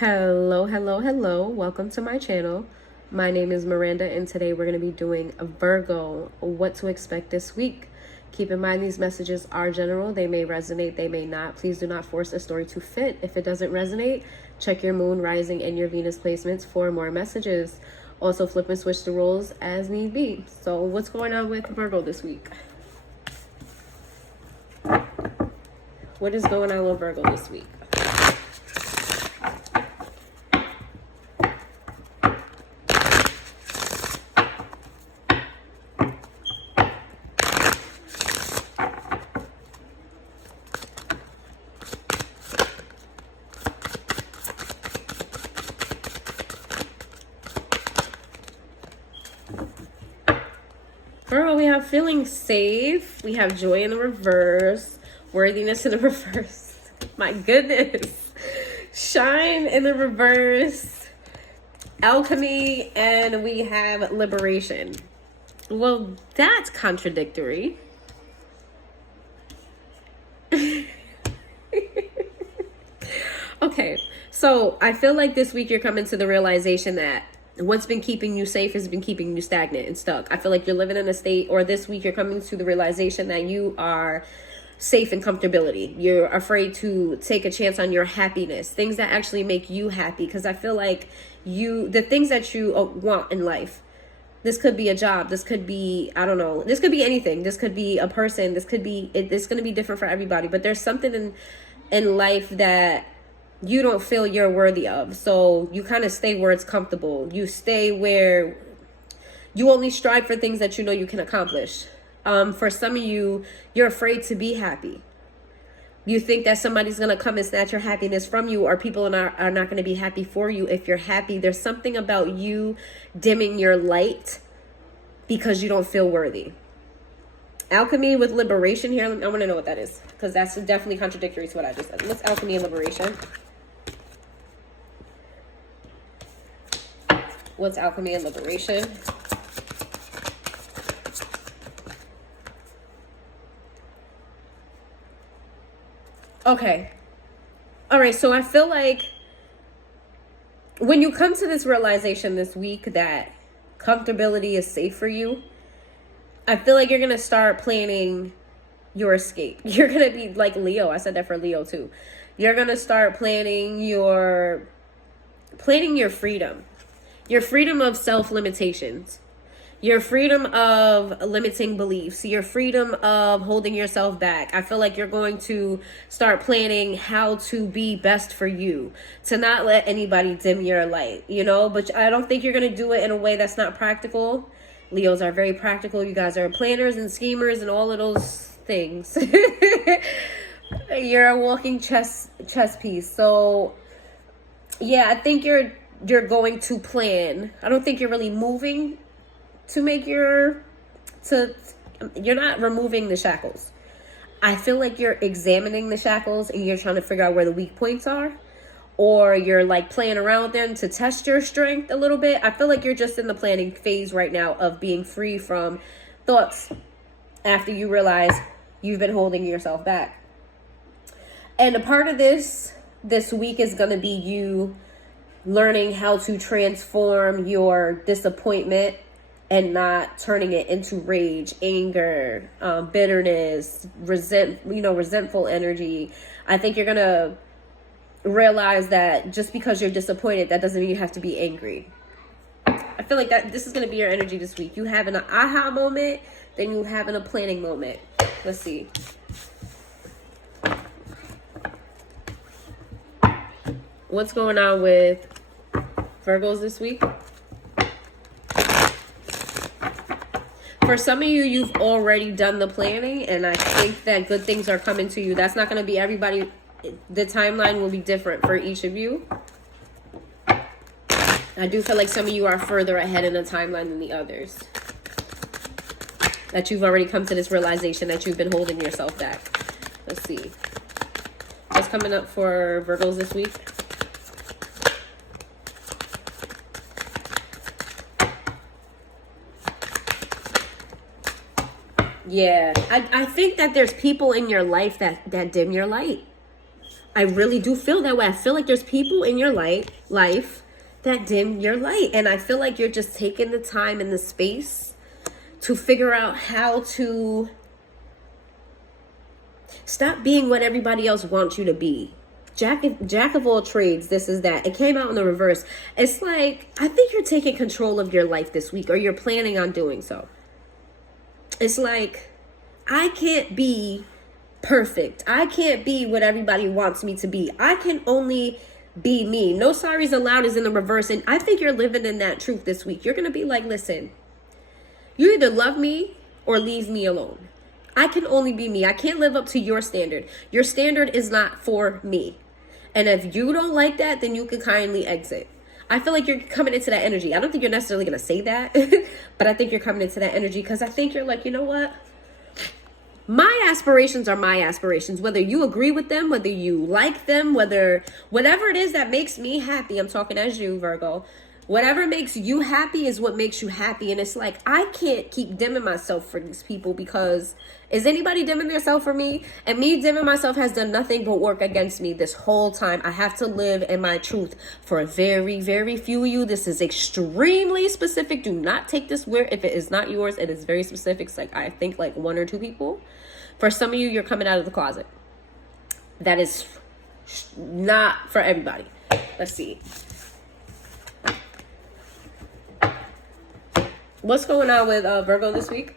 Hello, hello, hello. Welcome to my channel. My name is Miranda, and today we're going to be doing a Virgo, what to expect this week. Keep in mind these messages are general. They may resonate, they may not. Please do not force a story to fit. If it doesn't resonate, check your moon, rising, and your Venus placements for more messages. Also, flip and switch the roles as need be. So what's going on with Virgo this week? What is going on with Virgo this week? Virgo, we have feeling safe. We have joy in the reverse. Worthiness in the reverse. My goodness. Shine in the reverse. Alchemy. And we have liberation. Well, that's contradictory. Okay. So I feel like this week you're coming to the realization that what's been keeping you safe has been keeping you stagnant and stuck. I feel like you're living in a state, or this week you're coming to the realization that you are safe in comfortability. You're afraid to take a chance on your happiness, things that actually make you happy. Because I feel like the things that you want in life, this could be a job, this could be, I don't know, this could be anything. This could be a person, this could be, it's going to be different for everybody. But there's something in life that you don't feel you're worthy of. So you kind of stay where it's comfortable. You stay where you only strive for things that you know you can accomplish. For some of you, you're afraid to be happy. You think that somebody's going to come and snatch your happiness from you, or people are not going to be happy for you if you're happy. There's something about you dimming your light because you don't feel worthy. Alchemy with liberation here. I want to know what that is, because that's definitely contradictory to what I just said. What's alchemy and liberation? What's alchemy and liberation? Okay. All right. So I feel like when you come to this realization this week that comfortability is safe for you, I feel like you're going to start planning your escape. You're going to be like Leo. I said that for Leo too. You're going to start planning your freedom. Your freedom of self-limitations. Your freedom of limiting beliefs. Your freedom of holding yourself back. I feel like you're going to start planning how to be best for you. To not let anybody dim your light, you know? But I don't think you're going to do it in a way that's not practical. Leos are very practical. You guys are planners and schemers and all of those things. You're a walking chess piece. So, yeah, I think you're going to plan. I don't think you're really moving to make you're not removing the shackles. I feel like you're examining the shackles and you're trying to figure out where the weak points are, or you're like playing around with them to test your strength a little bit. I feel like you're just in the planning phase right now of being free from thoughts after you realize you've been holding yourself back. And a part of this week is going to be you learning how to transform your disappointment and not turning it into rage, anger, bitterness, resentful energy. I think you're going to realize that just because you're disappointed, that doesn't mean you have to be angry. I feel like that this is going to be your energy this week. You have an aha moment, then you have a planning moment. Let's see. What's going on with Virgos this week? For some of you, you've already done the planning, and I think that good things are coming to you. That's not going to be everybody. The timeline will be different for each of you. I do feel like some of you are further ahead in the timeline than the others. That you've already come to this realization that you've been holding yourself back. Let's see. What's coming up for Virgos this week? Yeah, I think that there's people in your life that dim your light. I really do feel that way. I feel like there's people in your life that dim your light. And I feel like you're just taking the time and the space to figure out how to stop being what everybody else wants you to be. Jack of all trades, this is that. It came out in the reverse. It's like, I think you're taking control of your life this week, or you're planning on doing so. It's like, I can't be perfect. I can't be what everybody wants me to be. I can only be me. No sorries allowed is in the reverse. And I think you're living in that truth this week. You're going to be like, listen, you either love me or leave me alone. I can only be me. I can't live up to your standard. Your standard is not for me. And if you don't like that, then you can kindly exit. I feel like you're coming into that energy. I don't think you're necessarily going to say that, but I think you're coming into that energy because I think you're like, you know what? My aspirations are my aspirations, whether you agree with them, whether you like them, whatever it is that makes me happy. I'm talking as you, Virgo. Whatever makes you happy is what makes you happy. And it's like, I can't keep dimming myself for these people because is anybody dimming themselves for me? And me dimming myself has done nothing but work against me this whole time. I have to live in my truth. For a very, very few of you, this is extremely specific. Do not take this where if it is not yours, it is very specific. It's like, I think like 1 or 2 people. For some of you, you're coming out of the closet. That is not for everybody. Let's see. What's going on with Virgo this week?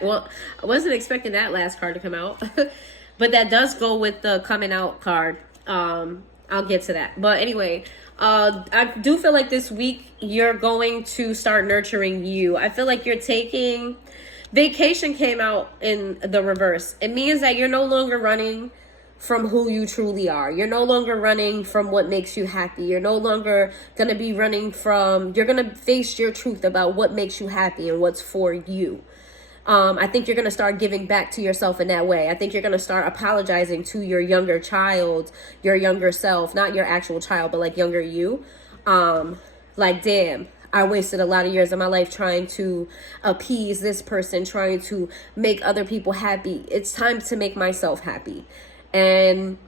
Well, I wasn't expecting that last card to come out, but that does go with the coming out card. I'll get to that. But anyway, I do feel like this week you're going to start nurturing you. I feel like you're taking vacation came out in the reverse. It means that you're no longer running from who you truly are. You're no longer running from what makes you happy. You're no longer going to be running from, you're going to face your truth about what makes you happy and what's for you. I think you're going to start giving back to yourself in that way. I think you're going to start apologizing to your younger child, your younger self, not your actual child, but like younger you. Like, damn, I wasted a lot of years of my life trying to appease this person, trying to make other people happy. It's time to make myself happy. And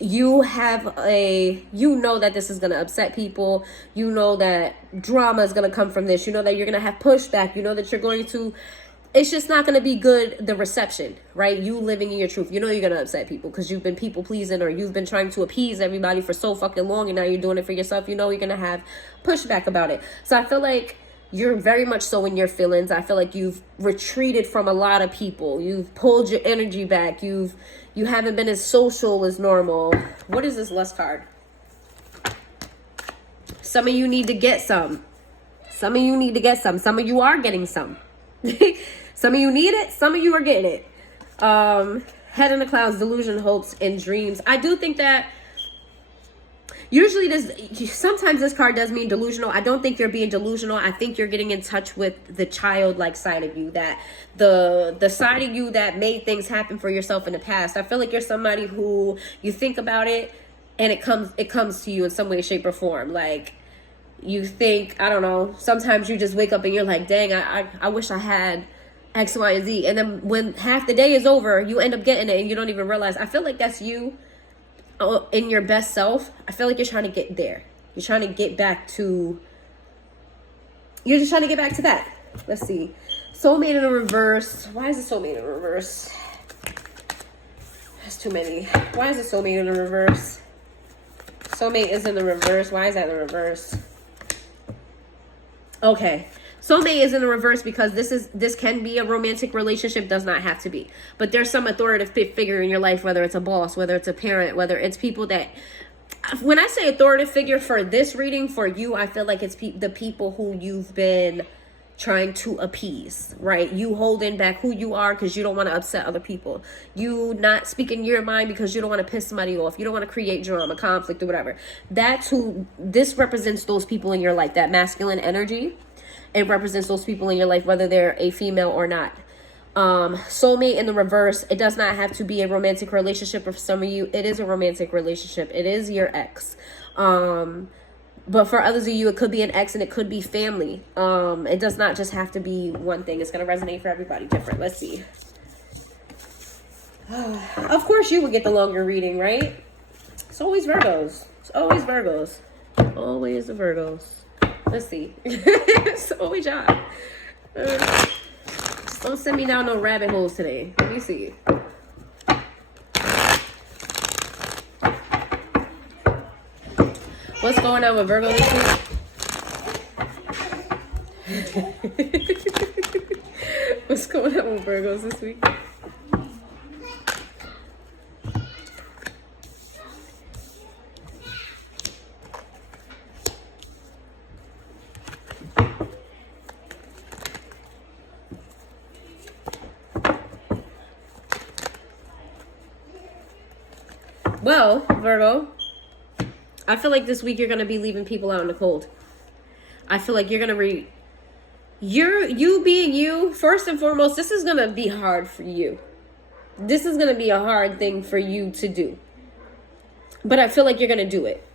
you know that this is going to upset people. You know that drama is going to come from this. You know that you're going to have pushback. You know that you're going to, it's just not going to be good, the reception, right? You living in your truth. You know you're going to upset people because you've been people pleasing or you've been trying to appease everybody for so fucking long and now you're doing it for yourself. You know you're going to have pushback about it. So I feel like you're very much so in your feelings. I feel like you've retreated from a lot of people. You've pulled your energy back. You haven't been as social as normal. What is this lust card? Some of you need to get some. Some of you need to get some. Some of you are getting some. Some of you need it. Some of you are getting it. Head in the clouds, delusion, hopes, and dreams. I do think that usually sometimes this card does mean delusional. I don't think you're being delusional. I think you're getting in touch with the childlike side of you, that the side of you that made things happen for yourself in the past. I feel like you're somebody who you think about it and it comes to you in some way, shape, or form. Like you think, I don't know, sometimes you just wake up and you're like, dang, I wish I had X, Y, and Z. And then when half the day is over, you end up getting it and you don't even realize. I feel like that's you in your best self. I feel like you're trying to get there. You're trying to get back to, you're just trying to get back to that. Let's see. Soulmate in the reverse. Why is it soulmate in the reverse? That's too many. Why is it soulmate in the reverse? Soulmate is in the reverse. Why is that in the reverse? Okay. Soulmate is in the reverse because this can be a romantic relationship, does not have to be. But there's some authoritative figure in your life, whether it's a boss, whether it's a parent, whether it's people that, when I say authoritative figure for this reading for you, I feel like it's the people who you've been trying to appease, right? You holding back who you are because you don't want to upset other people. You not speaking your mind because you don't want to piss somebody off. You don't want to create drama, conflict, or whatever. That's who this represents, those people in your life, that masculine energy. It represents those people in your life, whether they're a female or not. Soulmate in the reverse, it does not have to be a romantic relationship. For some of you, it is a romantic relationship. It is your ex. But for others of you, it could be an ex and it could be family. It does not just have to be one thing. It's going to resonate for everybody different. Let's see. Of course, you would get the longer reading, right? It's always Virgos. It's always Virgos. Always the Virgos. Let's see. It's always y'all. Don't send me down no rabbit holes today. Let me see. What's going on with Virgo this week? What's going on with Virgos this week? Well, Virgo, I feel like this week you're going to be leaving people out in the cold. I feel like you're going to you being you, first and foremost, this is going to be hard for you. This is going to be a hard thing for you to do. But I feel like you're going to do it.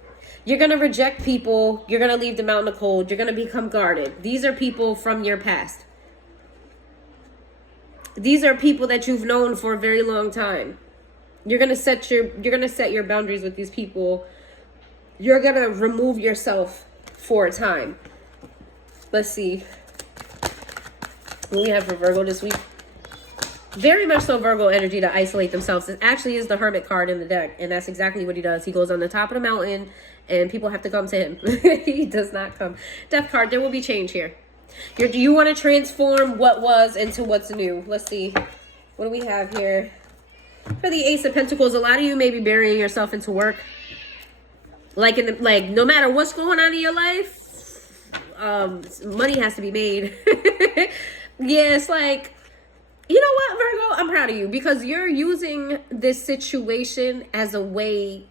You're going to reject people. You're going to leave them out in the cold. You're going to become guarded. These are people from your past. These are people that you've known for a very long time. You're going to set your boundaries with these people. You're going to remove yourself for a time. Let's see what we have for Virgo this week. Very much so Virgo energy to isolate themselves. It actually is the Hermit card in the deck, and that's exactly what he does. He goes on the top of the mountain, and people have to come to him. He does not come. Death card, there will be change here. You want to transform what was into what's new. Let's see. What do we have here? For the Ace of Pentacles, a lot of you may be burying yourself into work. Like no matter what's going on in your life, money has to be made. Yeah, it's like, you know what, Virgo? I'm proud of you because you're using this situation as a way.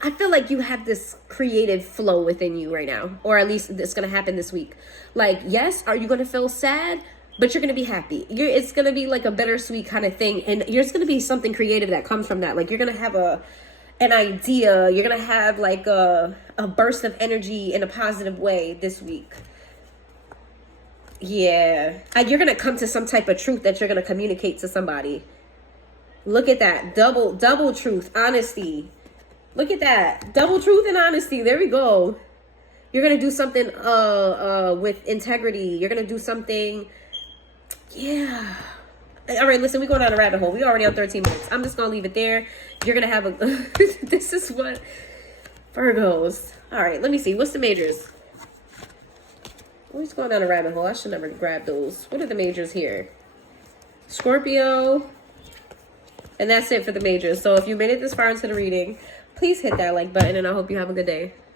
I feel like you have this creative flow within you right now, or at least it's going to happen this week. Like, yes, are you going to feel sad? But you're going to be happy. It's going to be like a bittersweet kind of thing. And there's going to be something creative that comes from that. Like, you're going to have an idea. You're going to have like a burst of energy in a positive way this week. Yeah. You're going to come to some type of truth that you're going to communicate to somebody. Look at that. Double truth. Honesty. Look at that. Double truth and honesty. There we go. You're going to do something with integrity. You're going to do something. Yeah. All right, listen, we're going down a rabbit hole. We're already on 13 minutes. I'm just going to leave it there. You're going to have a... This is what... Virgos. All right, let me see. What's the majors? What's going down a rabbit hole? I should never grab those. What are the majors here? Scorpio. And that's it for the majors. So if you made it this far into the reading, please hit that like button, and I hope you have a good day.